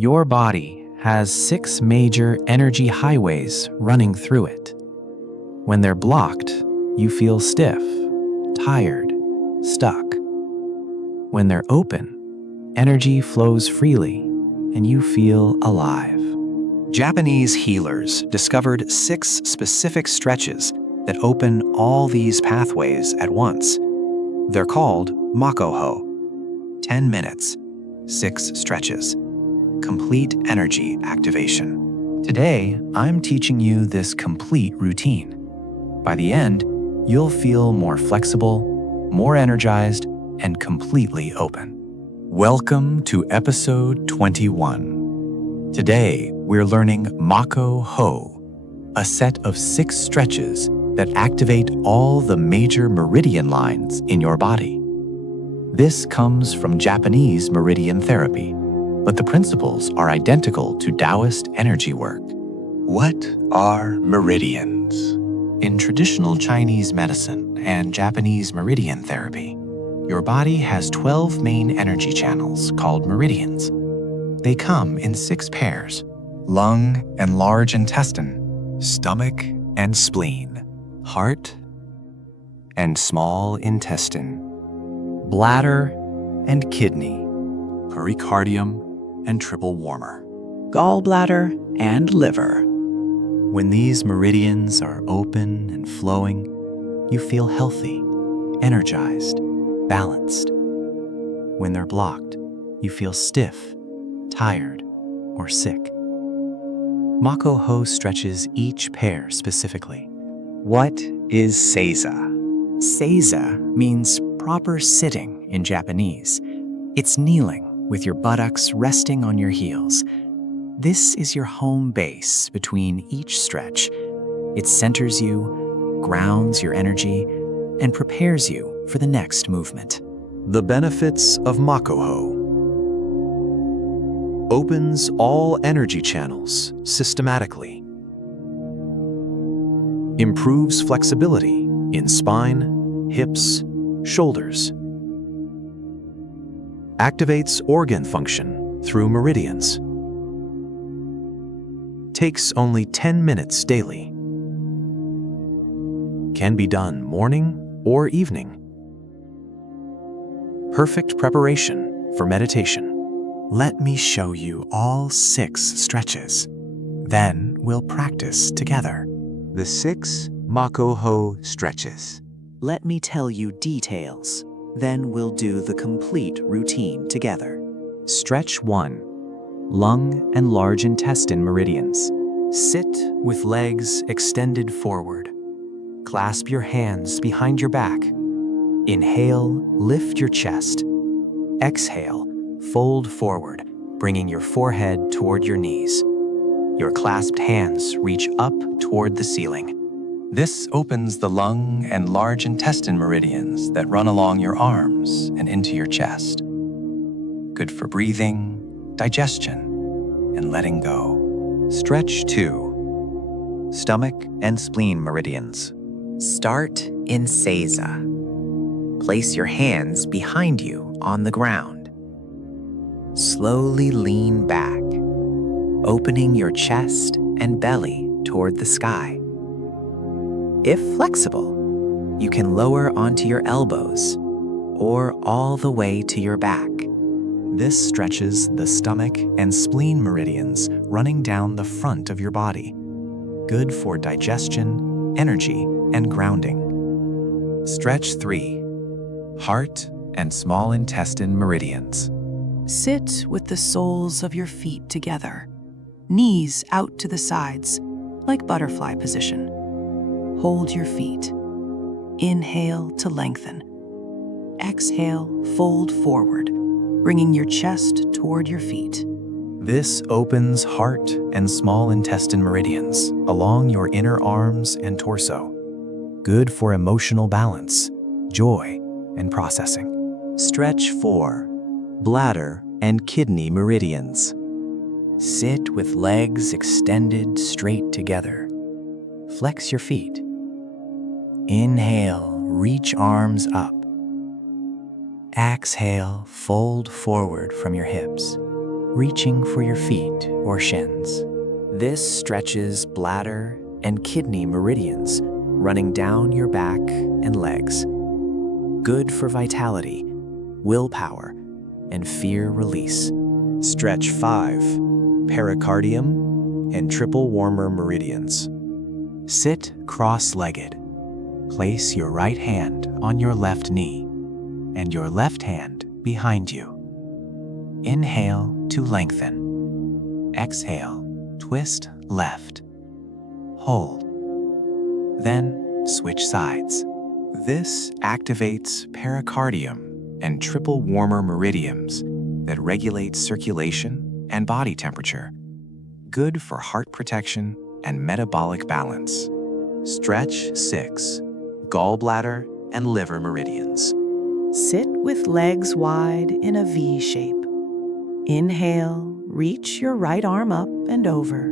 Your body has 6 major energy highways running through it. When they're blocked, you feel stiff, tired, stuck. When they're open, energy flows freely and you feel alive. Japanese healers discovered 6 specific stretches that open all these pathways at once. They're called Makko-Ho. 10 minutes, 6 stretches. Complete energy activation. Today, I'm teaching you this complete routine. By the end, you'll feel more flexible, more energized, and completely open. Welcome to episode 21. Today, we're learning Makko-Ho, a set of 6 stretches that activate all the major meridian lines in your body. This comes from Japanese meridian therapy, but the principles are identical to Daoist energy work. What are meridians? In traditional Chinese medicine and Japanese meridian therapy, your body has 12 main energy channels called meridians. They come in 6 pairs: lung and large intestine, stomach and spleen, heart and small intestine, bladder and kidney, pericardium and triple warmer, Gallbladder and Liver. When these meridians are open and flowing, you feel healthy, energized, balanced. When they're blocked, you feel stiff, tired, or sick. Makko-Ho stretches each pair specifically. What is Seiza? Seiza means proper sitting in Japanese. It's kneeling with your buttocks resting on your heels. This is your home base between each stretch. It centers you, grounds your energy, and prepares you for the next movement. The benefits of Makko-Ho. Opens all energy channels systematically. Improves flexibility in spine, hips, shoulders. Activates organ function through meridians. Takes only 10 minutes daily. Can be done morning or evening. Perfect preparation for meditation. Let me show you all 6 stretches. Then we'll practice together. The 6 Makko-Ho stretches. Let me tell you details. Then we'll do the complete routine together. Stretch 1. Lung and large intestine meridians. Sit with legs extended forward. Clasp your hands behind your back. Inhale, lift your chest. Exhale, fold forward, bringing your forehead toward your knees. Your clasped hands reach up toward the ceiling. This opens the lung and large intestine meridians that run along your arms and into your chest. Good for breathing, digestion, and letting go. Stretch 2. Stomach and spleen meridians. Start in Seiza. Place your hands behind you on the ground. Slowly lean back, opening your chest and belly toward the sky. If flexible, you can lower onto your elbows or all the way to your back. This stretches the stomach and spleen meridians running down the front of your body. Good for digestion, energy, and grounding. Stretch 3. Heart and small intestine meridians. Sit with the soles of your feet together, knees out to the sides, like butterfly position. Hold your feet. Inhale to lengthen. Exhale, fold forward, bringing your chest toward your feet. This opens heart and small intestine meridians along your inner arms and torso. Good for emotional balance, joy, and processing. Stretch 4. Bladder and kidney meridians. Sit with legs extended straight together. Flex your feet. Inhale, reach arms up. Exhale, fold forward from your hips. reaching for your feet or shins. This stretches bladder and kidney meridians running down your back and legs. Good for vitality, willpower, and fear release. Stretch 5. Pericardium and triple warmer meridians. Sit cross-legged. Place your right hand on your left knee and your left hand behind you. Inhale to lengthen. Exhale, twist left. Hold. Then switch sides. This activates pericardium and triple warmer meridians that regulate circulation and body temperature. Good for heart protection and metabolic balance. Stretch 6. Gallbladder and liver meridians. Sit with legs wide in a V shape. Inhale, reach your right arm up and over.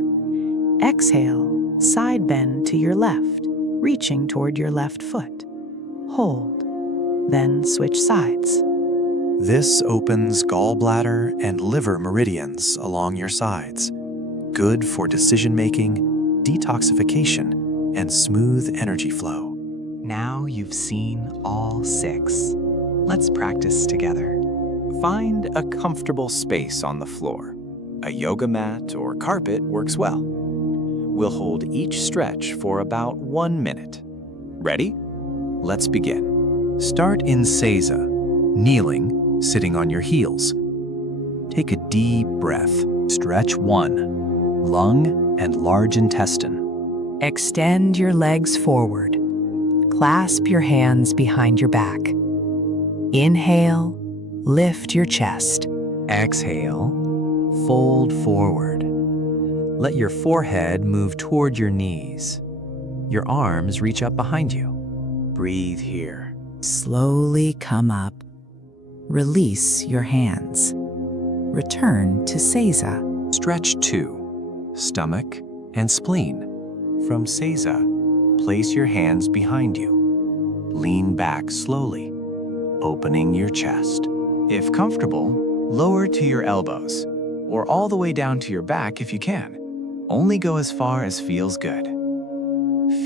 Exhale, side bend to your left, reaching toward your left foot. Hold, then switch sides. This opens gallbladder and liver meridians along your sides. Good for decision-making, detoxification, and smooth energy flow. Now you've seen all 6. Let's practice together. Find a comfortable space on the floor. A yoga mat or carpet works well. We'll hold each stretch for about 1 minute. Ready? Let's begin. Start in Seiza, kneeling, sitting on your heels. Take a deep breath. Stretch 1. Lung and large intestine. Extend your legs forward. Clasp your hands behind your back. Inhale, lift your chest. Exhale, fold forward. Let your forehead move toward your knees. Your arms reach up behind you. Breathe here. Slowly come up. Release your hands. Return to Seiza. Stretch 2. Stomach and spleen. From Seiza, place your hands behind you. Lean back slowly, opening your chest. If comfortable, lower to your elbows, or all the way down to your back if you can. Only go as far as feels good.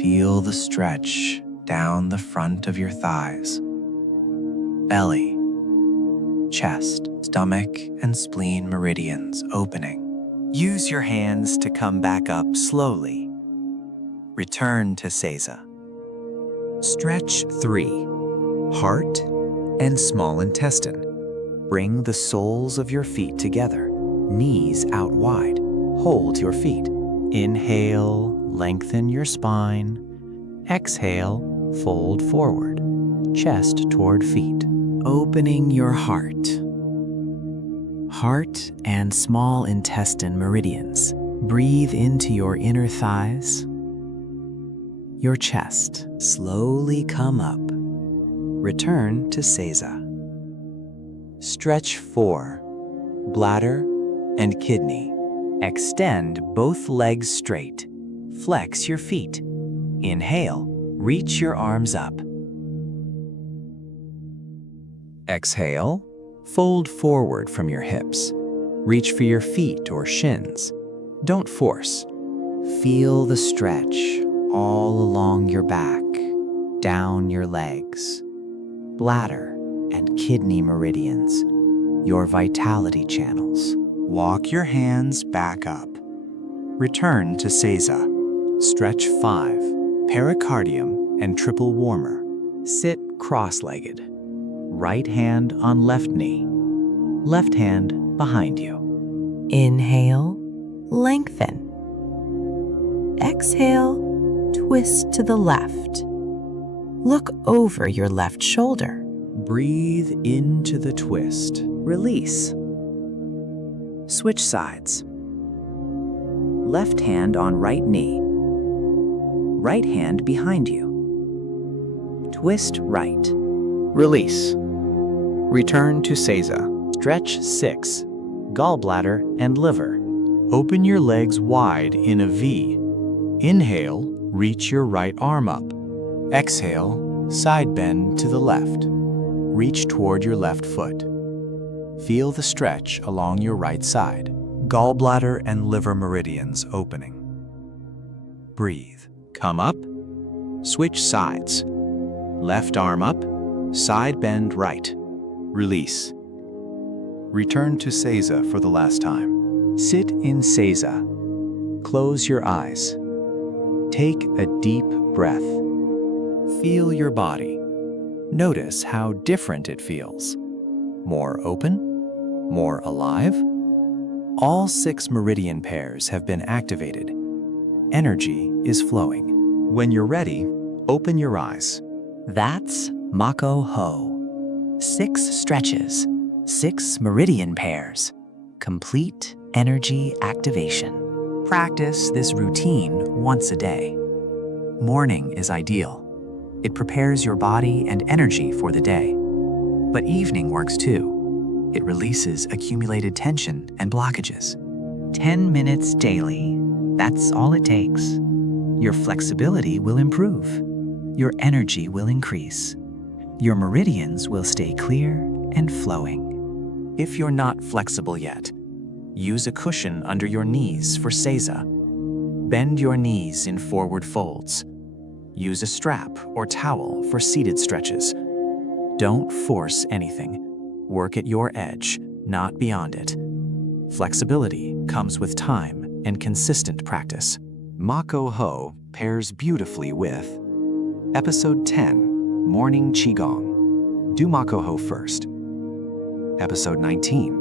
Feel the stretch down the front of your thighs. Belly, chest, stomach, and spleen meridians opening. Use your hands to come back up slowly. Return to Seiza. Stretch 3. Heart and small intestine. Bring the soles of your feet together, knees out wide. Hold your feet. Inhale, lengthen your spine. Exhale, fold forward. Chest toward feet. Opening your heart. Heart and small intestine meridians. Breathe into your inner thighs. Your chest. Slowly come up. Return to Seiza. Stretch 4. Bladder and kidney. Extend both legs straight. Flex your feet. Inhale, reach your arms up. Exhale, fold forward from your hips. Reach for your feet or shins. Don't force. Feel the stretch all along your back, down your legs. Bladder and kidney meridians, your vitality channels. Walk your hands back up. Return to Seiza. Stretch 5. Pericardium and triple warmer. Sit cross-legged. Right hand on left knee. Left hand behind you. Inhale, lengthen. Exhale, twist to the left. Look over your left shoulder. Breathe into the twist. Release. Switch sides. Left hand on right knee. Right hand behind you. Twist right. Release. Return to Seiza. Stretch 6. Gallbladder and liver. Open your legs wide in a V. Inhale, reach your right arm up. Exhale, side bend to the left. Reach toward your left foot. Feel the stretch along your right side. Gallbladder and liver meridians opening. Breathe. Come up. Switch sides. Left arm up. Side bend right. Release. Return to Seiza for the last time. Sit in Seiza. Close your eyes. Take a deep breath. Feel your body. Notice how different it feels. More open? More alive? All 6 meridian pairs have been activated. Energy is flowing. When you're ready, open your eyes. That's Makko-Ho. 6 stretches, 6 meridian pairs. Complete energy activation. Practice this routine once a day. Morning is ideal. It prepares your body and energy for the day. But evening works too. It releases accumulated tension and blockages. 10 minutes daily. That's all it takes. Your flexibility will improve. Your energy will increase. Your meridians will stay clear and flowing. If you're not flexible yet, use a cushion under your knees for Seiza. Bend your knees in forward folds. Use a strap or towel for seated stretches. Don't force anything. Work at your edge, not beyond it. Flexibility comes with time and consistent practice. Makko-Ho pairs beautifully with Episode 10, Morning Qigong. Do Makko-Ho first. Episode 19,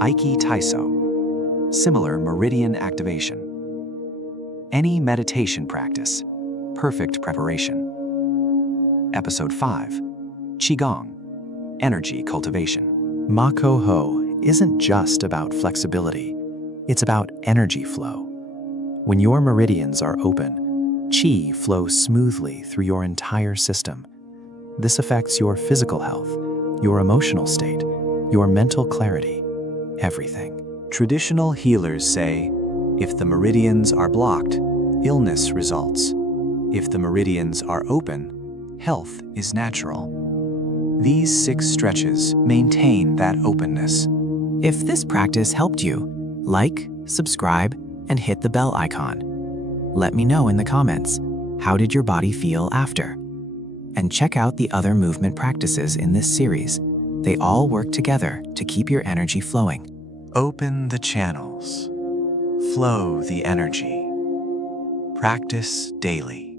Aiki Taiso. Similar meridian activation. Any meditation practice. Perfect preparation. Episode 5, Qigong. Energy cultivation. Makko-Ho isn't just about flexibility. It's about energy flow. When your meridians are open, qi flows smoothly through your entire system. This affects your physical health, your emotional state, your mental clarity, everything. Traditional healers say, if the meridians are blocked, illness results. If the meridians are open, health is natural. These 6 stretches maintain that openness. If this practice helped you, like, subscribe, and hit the bell icon. Let me know in the comments, how did your body feel after? And check out the other movement practices in this series. They all work together to keep your energy flowing. Open the channels. Flow the energy. Practice daily.